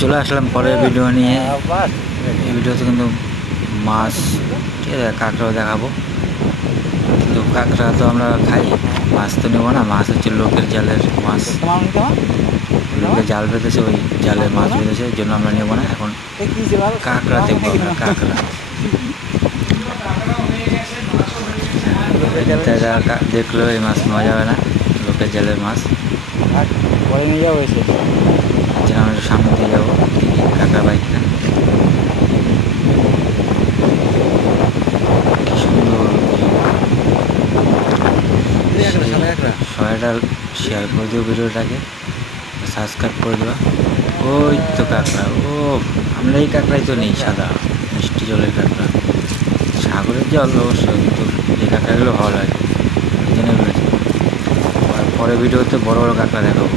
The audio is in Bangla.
চলে আসলাম পরের ভিডিও নিয়ে। এই ভিডিওতে কিন্তু মাছ, ঠিক আছে, কাঁকড়াও দেখাবো। কিন্তু কাঁকড়া তো আমরা খাই, মাছ তো নেবো না। মাছ হচ্ছে লোকের জালের মাছ, লোকে জাল বেঁধেছে, ওই জালে মাছ বেঁধেছে, ওই জন্য আমরা নেবো না। এখন কাঁকড়া দেখবো আমরা, কাঁকড়া দেখলেও এই মাছ নেওয়া যাবে না, লোকের জালের মাছ। পরে নিয়ে যাবো এসে। আমরা সামনে দিয়ে যাবো, দেখি কাঁকড়া পাই কিনা। কি সুন্দর সবাইটা শেয়ার করে দিও ভিডিওটাকে, সাবস্ক্রাইব করে দেওয়া। ওই তো কাঁকড়া, ও আমরা এই কাঁকড়াই তো নেই, সাদা মিষ্টি জলের কাঁকড়া। সাগরের জল অবশ্যই, কিন্তু এই কাঁকড়াগুলো ভালো লাগে, জেনে বলেছি। আর পরে ভিডিওতে বড় বড় কাঁকড়া দেখাবো।